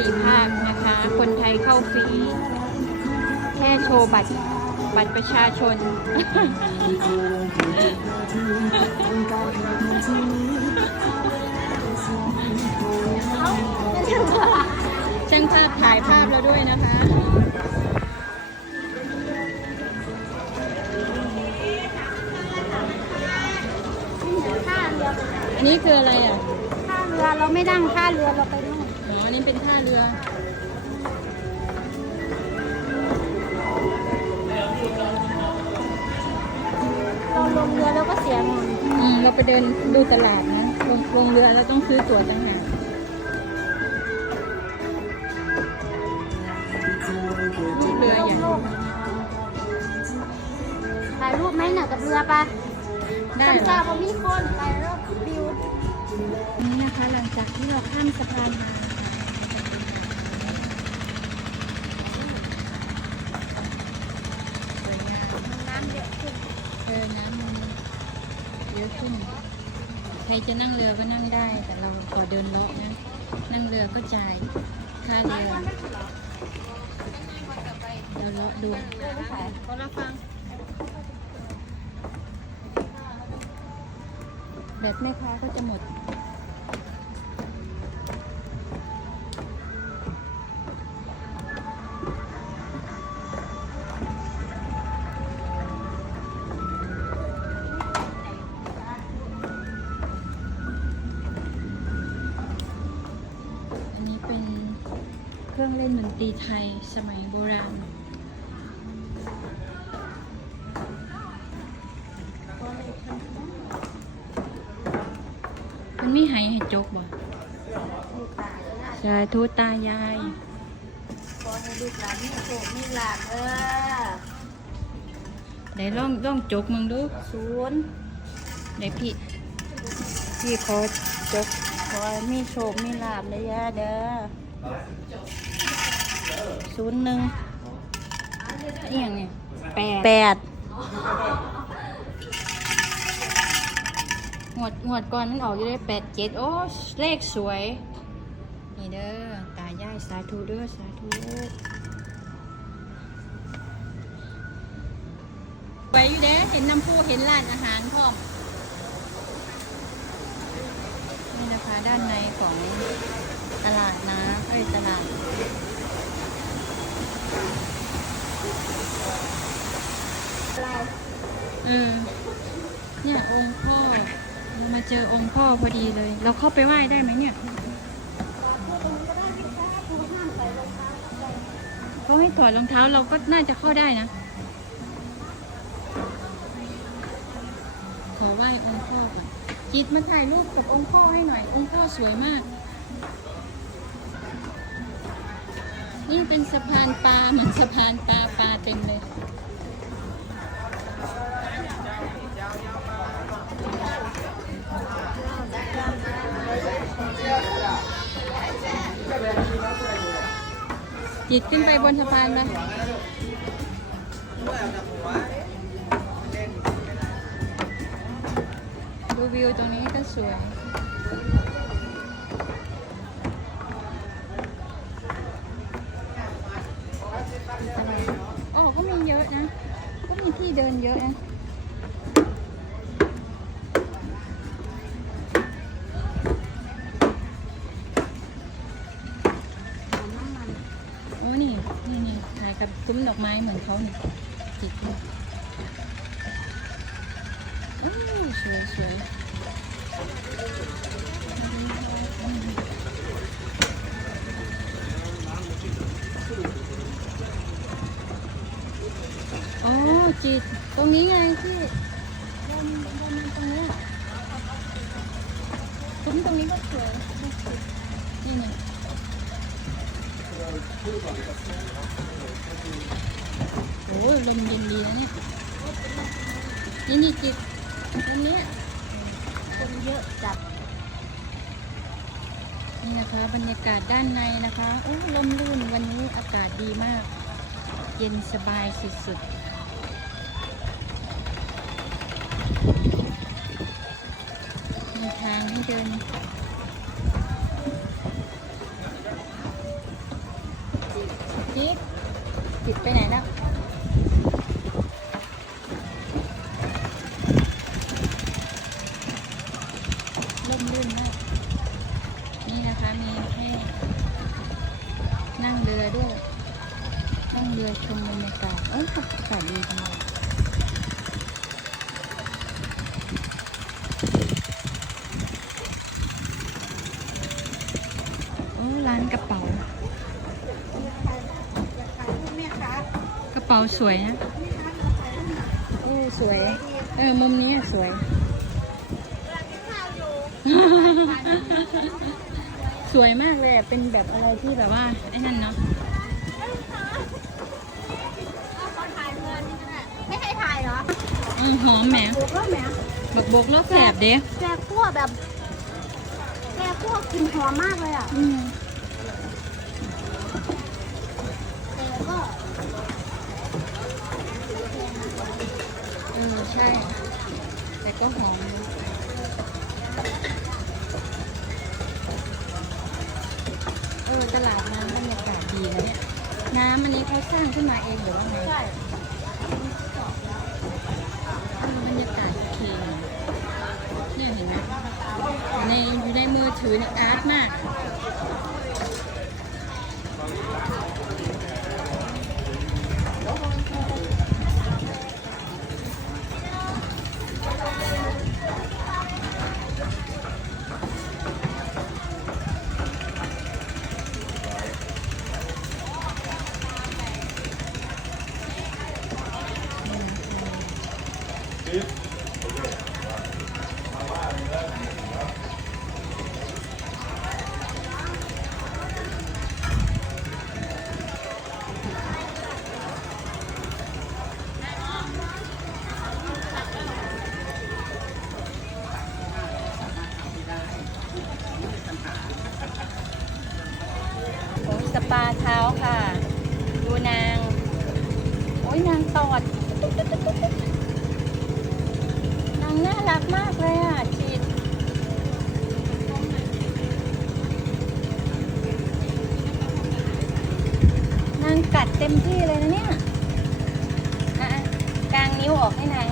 สี่ภาคนะคะ คนไทยเข้าฟรี แค่โชว์บัตร บัตรประชาชน ช่างภาพถ่ายภาพเราด้วยนะคะท่าเรืออันนี้คืออะไรอะ ท่าเรือเราไม่นั่งท่าเรือเราไปนู่นอ๋ออั นนี้เป็นท่าเรือเราลงเรือแล้วก็เสียเงินอืมเราไปเดินดูตลาดนะลงลงเรือเราต้องซื้อตั๋วต่างหากลูกเรือใหญ่ถ่ายรูปไหมหน่ะกับเรือปะได้เหรจ้าอพอมีคนไปแล้ววิว นี่นะคะหลังจากที่เราข้ามสะพานมาสวยงาม น้ำ เอะขึ้นเออน้ำมันเยอะขึ้น ใครจะนั่งเรือก็นั่งได้ แต่เราขอเดินเลาะนะ นั่งเรือก็จ่ายค่าเรือเราเลาะดูก็รับฟัง แบบแม่ค้าก็จะหมด เครื่องเล่นดนตรีไทยสมัยโบราณมันมีไหให้จกบ่ใช่ทูตายาย ขอให้ลูกหลานมีโชคมีลาภเออไหนลองลองจกมึงดูศูนย์ไหนพี่พี่ขอจกขอให้มีโชคมีลาภเลยยาเด้อ ศูนย์หนึ่งนี่ยังไงแปดแปดงวดงวดก่อนมันออกอยู่ได้แปดเจ็ดโอ้เลขสวย นี่เด้อตายายสาธุเด้อสาธุไปอยู่เด้เห็นน้ำพุเห็นร้านอาหารพร้อมนี่นะคะด้านในของตลาดน้ำเอ้ยตลาด เออเนี่ยองค์พ่อมาเจอองค์พ่อพอดีเลย เราเข้าไปไหว้ได้ไหมเนี่ยเขาให้ถอดรองเท้าเราก็น่าจะเข้าได้นะ ขอไหว้องค์พ่อก่อนจิตมาถ่ายรูปกับองค์พ่อให้หน่อย องค์พ่อสวยมาก นี่เป็นสะพานปลาเหมือนสะพานปลาปลาเต็มเลย จิตขึ้นไปบนสะพานนะดูวิวตรงนี้ก็สวย อ๋อ ก็มีเยอะนะ ก็มีที่ เดินเยอะนะโอ้นี่ นี่นี่ถ่ายกับซุ้มดอกไม้เหมือนเขาเนี่ยจิตเนี่ยโอ้ยสวยสวยอ๋อ จิตตรงนี้ไงที่เดินเดินมาตรงเนี้ยซุ้มตรงนี้ก็สวยนี่นี่โอ้ยลมเย็นดีนะเนี่ยนี่นี่จิตตรงนี้คนเยอะจัดนี่นะคะบรรยากาศด้านในนะคะโอ้ลมลื่นวันนี้อากาศดีมาก เย็นสบายสุดๆ ชิญจิ๊บจิ๊บไปไหนแล้วร่มรื่นมากนี่นะคะมีให้นั่งเรือด้วย นั่งเรือชมบรรยากาศ เอออากาศดีจังเลย แม่ค้ากระเป๋าสวยนะโอ้สวย เออ มุมนี้อะสวย สวยมากเลยอะเป็นแบบอะไรที่แบบว่า ไอ้นั่นเนาะไม่ให้ถ่ายเหรออืมหอมแหมถูกแล้วแม่บักบกแล้วแสบเด้แกคั่วแบบแกคั่วกลินหอมมากเลยอะ อืม แต่ก็ เออใช่แต่ก็หอมเออตลาดน้ำบรรยากาศดีนะเนี่ยน้ำอันนี้เขาสร้างขึ้นมาเองหรือว่าไงใช่บรรยากาศโอเคเนี่ยเห็นไหมในอยู่ในมือถือเนี่ยอาร์ตมาก โอ้ยสปาเท้าค่ะ ดูนาง โอ้ยนางตอด นางน่ารักมากเลยอะฉีดนางกัดเต็มที่เลยนะเนี่ย อะกางนิ้วออกให้นาง